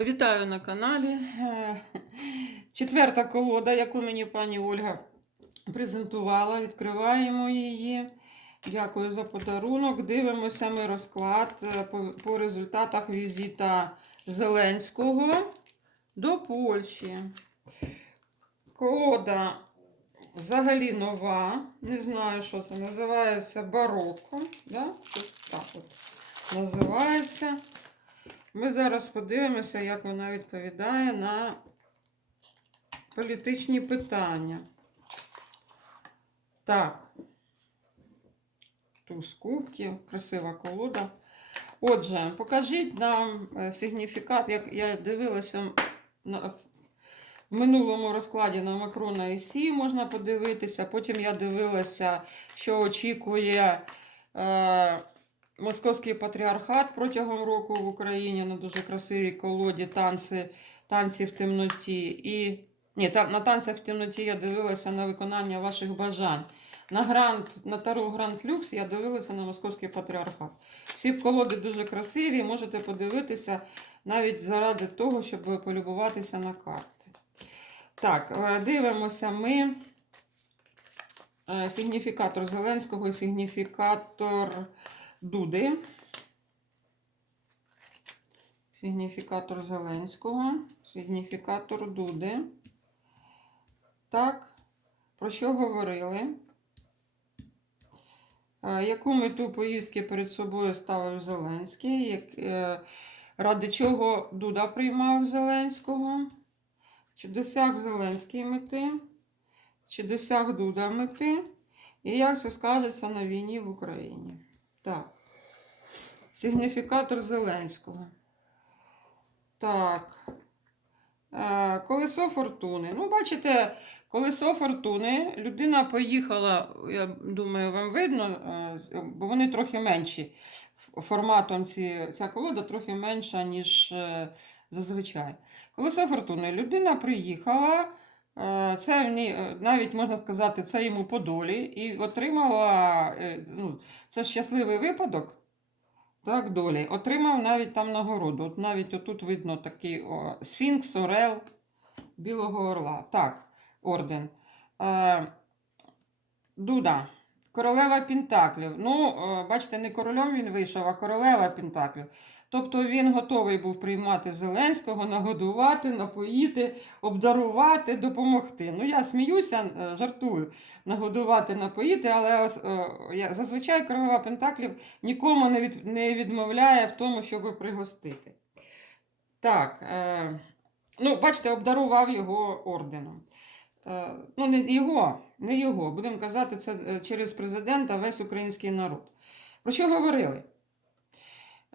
Вітаю на каналі. Е, Четверта колода, яку мені пані Ольга презентувала. Відкриваємо її. Дякую за подарунок. Дивимося ми розклад е, по, результатах візита Зеленського до Польщі. Колода взагалі нова. Не знаю, що це називається барокко. Да? Так от називається. Ми зараз подивимося, як вона відповідає на політичні питання. Так. Туз кубків, красива колода. Отже, покажіть нам е, сигніфікат, як я дивилася на, в минулому розкладі на Макрона і Сі можна подивитися. Потім я дивилася, що очікує. Е, Московський патріархат протягом року в Україні на дуже красивій колоді танці, танці в темноті. І ні, та, на танцях в темноті я дивилася на виконання ваших бажань. На грант, на Таро Гранд Люкс я дивилася на Московський патріархат. Всі колоди дуже красиві, можете подивитися навіть заради того, щоб полюбуватися на карти. Так, е, дивимося ми. е, Сигніфікатор Зеленського і сигніфікатор Дуди. Сигніфікатор Зеленського, сигніфікатор Дуди. Так, про що говорили? Е, Яку мету поїздки перед собою ставив Зеленський? Як, е, ради чого Дуда приймав Зеленського? Чи досяг Зеленський мети? Чи досяг Дуда мети? І як це скажеться на війні в Україні? Так. Сигніфікатор Зеленського. Так. Е, Колесо фортуни. Ну, бачите, колесо фортуни. Людина поїхала, я думаю, вам видно, е, бо вони трохи менші. Форматом ці, ця колода трохи менша, ніж е, зазвичай. Колесо фортуни. Людина приїхала. Е, Це е, навіть можна сказати, це йому по долі, і отримала е, ну, це щасливий випадок. Так, долі. Отримав навіть там нагороду. От навіть отут видно такий о, Сфінкс, Орел, Білого Орла. Так, орден. Е, Дуда. Королева Пентаклів. Ну, бачите, не королем він вийшов, а королева Пентаклів. Тобто він готовий був приймати Зеленського, нагодувати, напоїти, обдарувати, допомогти. Ну, я сміюся, е, жартую, нагодувати, напоїти, але е, зазвичай королева Пентаклів нікому не, відмовляє в тому, щоб пригостити. Так, е, ну, бачите, обдарував його орденом. Ну, не його, не його. Будемо казати, це через президента весь український народ. Про що говорили?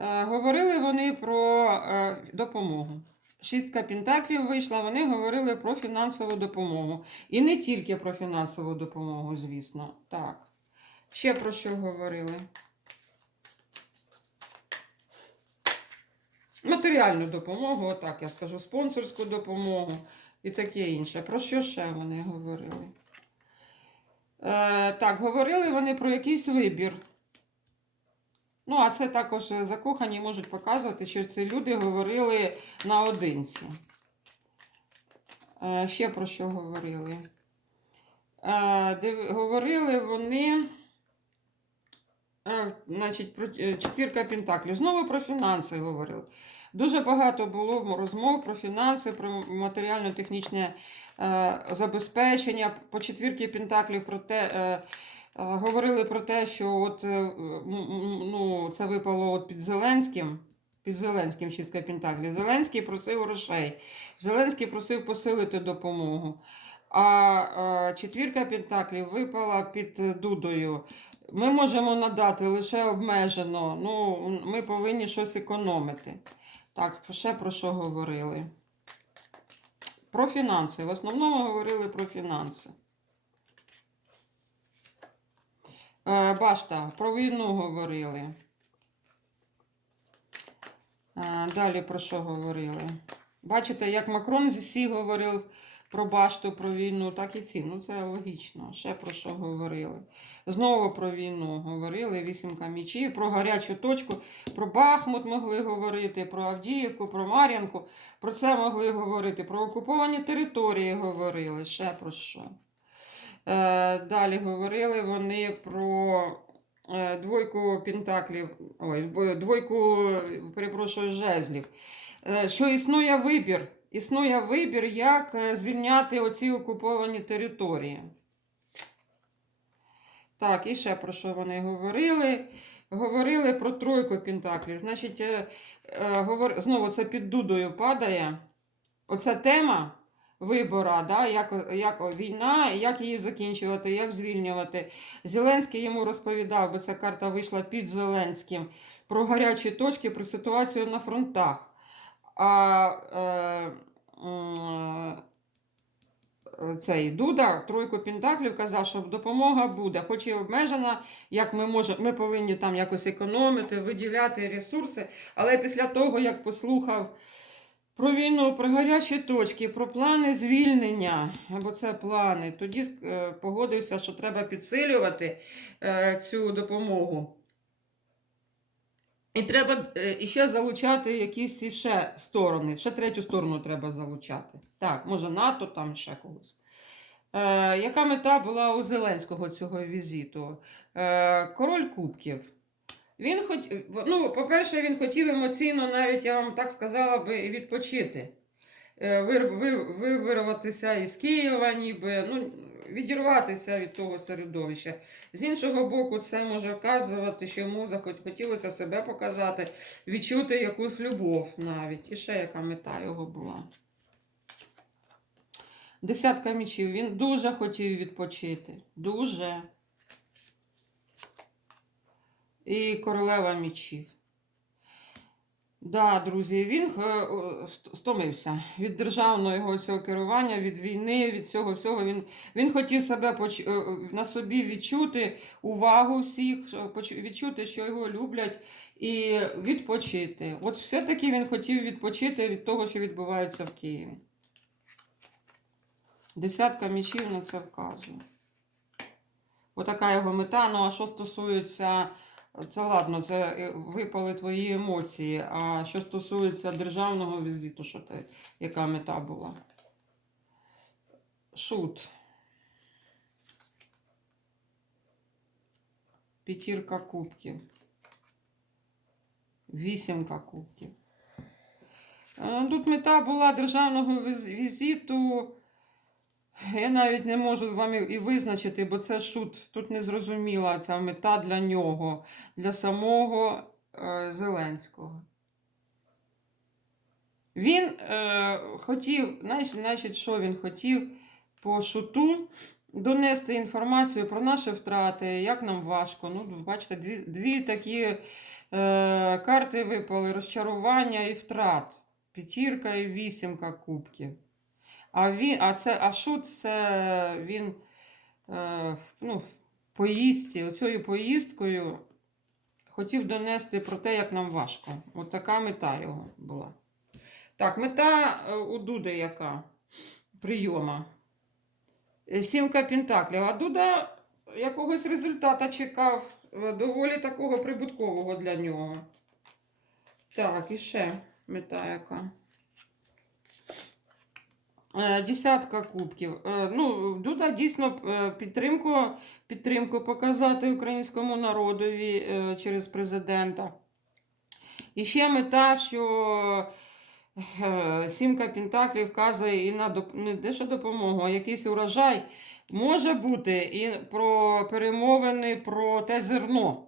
Е, говорили вони про е, допомогу. Шістка Пентаклів вийшла, вони говорили про фінансову допомогу. І не тільки про фінансову допомогу, звісно. Так. Ще про що говорили? Матеріальну допомогу, отак я скажу, спонсорську допомогу і таке інше. Про що ще вони говорили? Е, так, говорили вони про якийсь вибір. Ну, а це також е, закохані можуть показувати, що ці люди говорили наодинці. Е, ще про що говорили? Е, говорили вони. Значить, про четвірка Пентаклів. Знову про фінанси говорили. Дуже багато було розмов про фінанси, про матеріально-технічне забезпечення. По четвірки Пентаклів про те, говорили про те, що от, е, ну, це випало от під Зеленським. Під Зеленським шістка Пентаклів. Зеленський просив грошей. Зеленський просив посилити допомогу. А четвірка Пентаклів випала під Дудою. Ми можемо надати лише обмежено. Ну, ми повинні щось економити. Так, ще про що говорили? Про фінанси. В основному говорили про фінанси. Е, Башта, про війну говорили. Е, Далі про що говорили? Бачите, як Макрон зі Сі говорив про башту, про війну, так і ці. Ну, це логічно. Ще про що говорили. Знову про війну говорили, вісімка мічів, про гарячу точку, про Бахмут могли говорити, про Авдіївку, про Мар'янку. Про це могли говорити, про окуповані території говорили, ще про що. Е, далі говорили вони про е, двойку пентаклів, ой, двойку, перепрошую, жезлів. Е, що існує вибір. Існує вибір, як звільняти оці окуповані території. Так, і ще про що вони говорили? Говорили про тройку пентаклів. Значить, знову це під дудою падає. Оця тема вибора, да, як, як війна, як її закінчувати, як звільнювати. Зеленський йому розповідав, бо ця карта вийшла під Зеленським, про гарячі точки, про ситуацію на фронтах. А е, е, цей Дуда, тройку Пентаклів, казав, що допомога буде, хоч і обмежена, як ми можемо, ми повинні там якось економити, виділяти ресурси. Але після того, як послухав про війну, про гарячі точки, про плани звільнення, бо це плани, тоді е, погодився, що треба підсилювати е, цю допомогу. І треба е, іще залучати якісь іще сторони. Ще третю сторону треба залучати. Так, може НАТО, там ще когось. Яка мета була у Зеленського цього візиту? Король Кубків. Він хоч, ну, по-перше, він хотів емоційно, навіть я вам так сказала би, відпочити. Е, вир, ви, ви, вирватися із Києва, ніби, ну, відірватися від того середовища. З іншого боку, це може вказувати, що йому хотілося себе показати, відчути якусь любов навіть. І ще яка мета його була. Десятка мічів. Він дуже хотів відпочити. Дуже. І королева мічів. Да, друзі, він е, стомився від державного його цього керування, від війни, від цього всього. Він, він хотів себе поч... е, е, на собі відчути увагу всіх, відчути, що його люблять, і відпочити. От все-таки він хотів відпочити від того, що відбувається в Києві. Десятка мічів на це вказує. Отака його мета. Ну, а що стосується. Це ладно, це е, випали твої емоції. А що стосується державного візиту, що ти, яка мета була? Шут. П'ятірка кубків. Вісімка кубків. Е, Тут мета була державного візиту. Я навіть не можу з вами і визначити, бо це шут. Тут не зрозуміла ця мета для нього, для самого е, Зеленського. Він е, хотів, знаєш, значить, що він хотів по шуту донести інформацію про наші втрати, як нам важко. Ну, бачите, дві, дві такі е, карти випали: розчарування і втрат. П'ятірка і вісімка кубків. А він, а це, а шут це він е, ну, в поїздці, оцією поїздкою хотів донести про те, як нам важко. От така мета його була. Так, мета е, у Дуди яка? Прийома. Е, Сімка Пентаклів. А Дуда якогось результата чекав, е, доволі такого прибуткового для нього. Так, і ще мета яка. Е, Десятка кубків. Е, Ну, Дуда дійсно е, підтримку, підтримку показати українському народові через президента. І ще мета, що сімка Пентаклів вказує і на доп... не те, що допомогу, а якийсь урожай. Може бути і про перемовини про те зерно.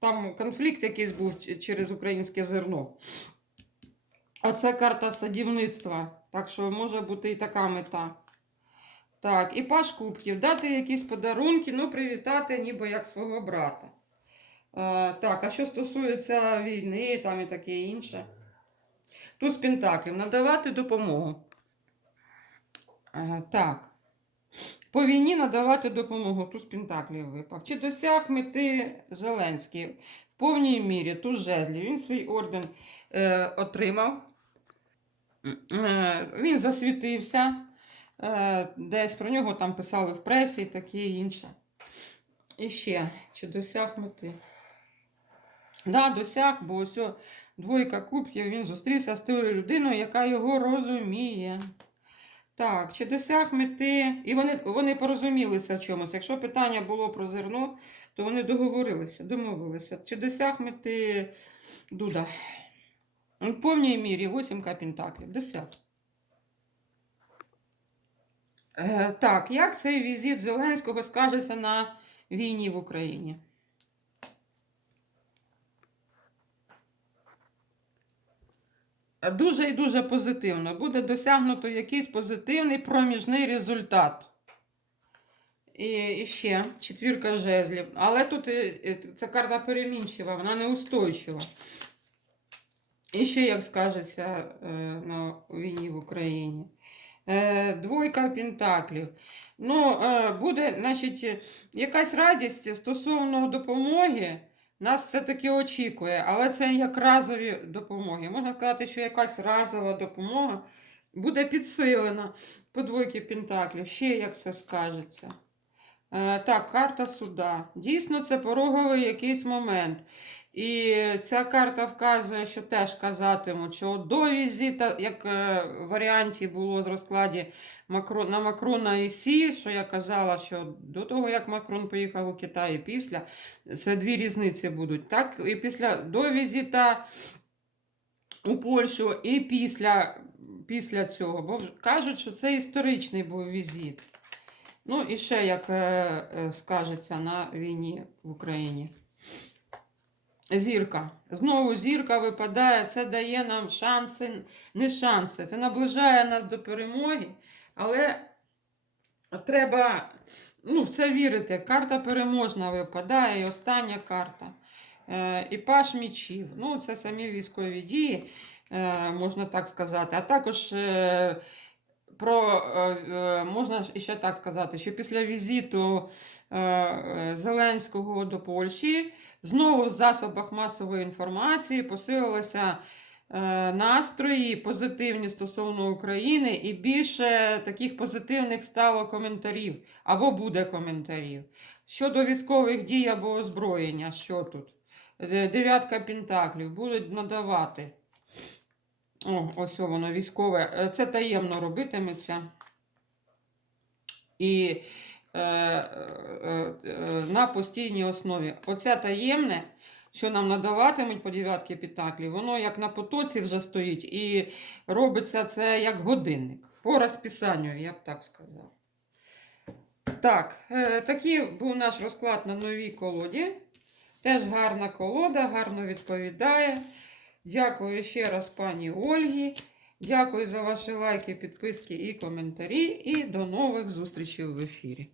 Там конфлікт якийсь був через українське зерно. А це карта садівництва. Так що може бути і така мета. Так, і паш кубків. Дати якісь подарунки, ну, привітати, ніби як свого брата. Е, так, а що стосується війни там і таке інше. Туз пентаклів. Надавати допомогу. Е, так. По війні надавати допомогу. Туз пентаклів випав. Чи досяг мети Зеленський в повній мірі туз жезлів. Він свій орден е, отримав. Е, Він засвітився. Е, Десь про нього там писали в пресі і таке інше. І ще, чи досяг мети? Да, досяг, бо ось двойка кубків, він зустрівся з тою людиною, яка його розуміє. Так, чи досяг мети. І вони, вони порозумілися в чомусь. Якщо питання було про зерно, то вони договорилися, домовилися. Чи досяг мети Дуда? В повній мірі 8 пентаклів. Досяг. Е, так, як цей візит Зеленського скажеться на війні в Україні? Дуже і дуже позитивно. Буде досягнуто якийсь позитивний проміжний результат. І, і ще четвірка жезлів. Але тут е, е, ця карта перемінчива, вона неустойчива. І ще, як скажеться е, на війні в Україні. Е, Двойка пентаклів. Ну, е, буде, значить, якась радість стосовно допомоги. Нас все-таки очікує, але це як разові допомоги. Можна сказати, що якась разова допомога буде підсилена по двойки пентаклів. Ще як це скажеться. Так, карта суда. Дійсно, це пороговий якийсь момент. І ця карта вказує, що теж казатимуть, що до візита, як е, в варіанті було з розкладі на Макрона і Сі, що я казала, що до того, як Макрон поїхав у Китай і після, це дві різниці будуть. Так, і після до візита у Польщу, і після, після цього. Бо кажуть, що це історичний був візит. Ну, і ще як е, е, скажеться на війні в Україні. Зірка. Знову зірка випадає, це дає нам шанси, не шанси. Це наближає нас до перемоги, але треба ну, в це вірити. Карта переможна випадає, і остання карта. Е, і паш мічів. Ну, це самі військові дії, е, можна так сказати. А також е, про, е, е, можна ще так сказати, що після візиту е, е, Зеленського до Польщі знову в засобах масової інформації посилилися е, настрої позитивні стосовно України, і більше таких позитивних стало коментарів або буде коментарів. Щодо військових дій або озброєння, що тут? Дев'ятка пентаклів будуть надавати. О, ось воно військове. Е, Це таємно робитиметься. І на постійній основі. Оце таємне, що нам надаватимуть по дев'ятки пентаклів, воно як на потоці вже стоїть, і робиться це як годинник. По розписанню, я б так сказав. Так, е, такий був наш розклад на новій колоді. Теж гарна колода, гарно відповідає. Дякую ще раз пані Ольгі. Дякую за ваші лайки, підписки і коментарі. І до нових зустрічей в ефірі.